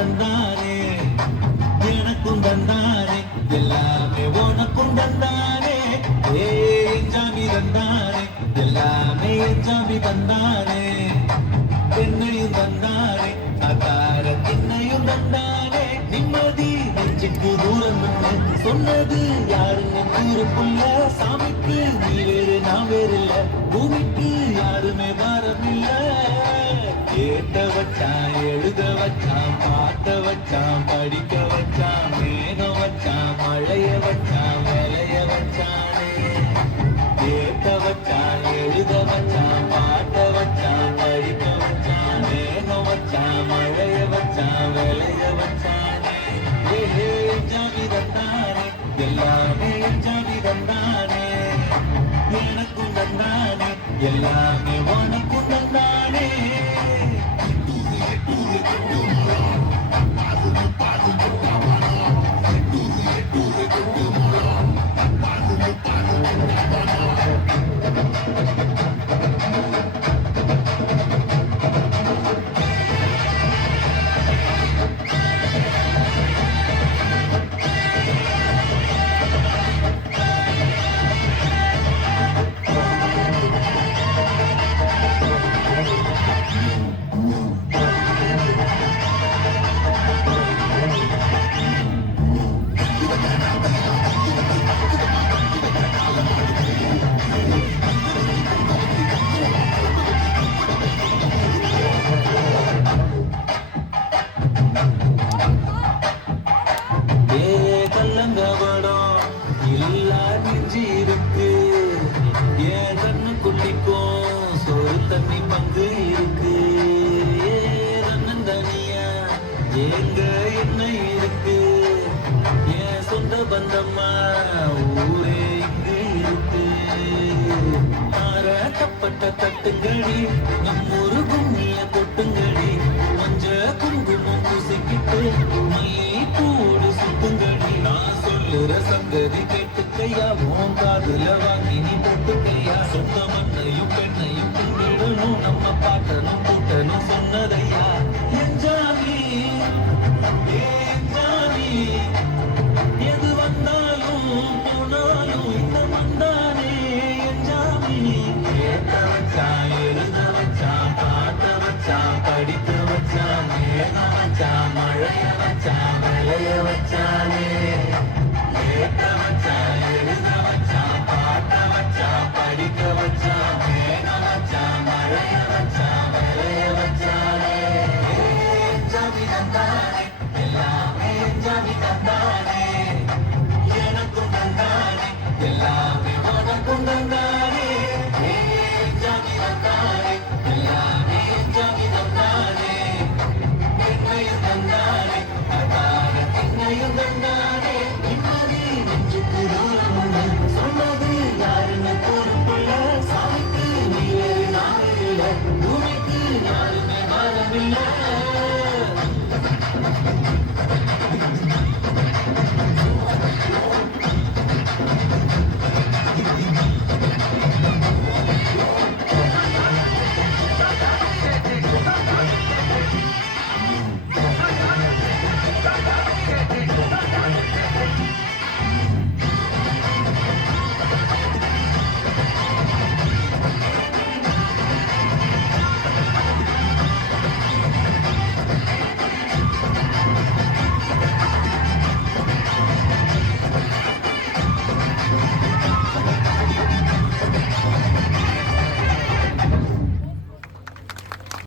தந்தானே எனக்கும் தந்தானே எல்லாமே உனக்கும் தந்தானே ஜாமி தந்தானே எல்லாமே ஜாமி தந்தானே என்னையும் தந்தானே அதார திண்ணையும் தந்தானே நிம்மதி நெஞ்சுக்கு தூரம் சொன்னது யாருன்னு கூறுக்குள்ள சாமிக்கு நீ வேறு நான் வேறு இல்ல பூமிக்கு யாருமே பாரம் இல்ல கேட்ட வச்சான் எழுத வச்சான் பார்த்த வச்சான் படிக்க வச்சான் மேகம் வச்சான் மழைய வச்சான் விளைய வச்சானே கேட்ட வச்சான் எழுத வச்சான் பார்த்த வச்சான் படிக்க வச்சான் மேகம் வச்சான் மழைய வச்சான் விளைய வச்சானே ஜாமி தந்தானே எல்லாமே ஜாமி தந்தானே எனக்கும் தந்தானே எல்லாமே உனக்கும் தந்தானே தண்ணி பங்கு இருக்கு தனியா எங்க என்ன இருக்கு என் சொந்த பந்தம்மா ஊரே இங்கு இருக்கு ஆரட்டப்பட்ட தட்டுங்கடி நம்மொரு கும்மிய கொட்டுங்கடி மஞ்ச குங்குமம் பூசிக்கிட்டு மல்லி கூடு சுத்துங்கடி நான் சொல்லுற சங்கதி கேட்டுக்கையா உன் காதுல வாங்கி நீ போட்டுக்கையா சொந்த மண்ணையும் பெண்ணையும் கும்பிடணும் நம்ம பாட்டனும் கூட்டனும் சொன்னதையா எஞ்சாமி எது வந்தாலும் போனாலும் இந்த மந்தானே எஞ்சாமி கேட்ட வச்சான் எழுத வச்சான் பாட்ட வச்சான் படிக்க வச்சான் மேக வச்சான் மழைய வச்சான் விளைய வச்சான்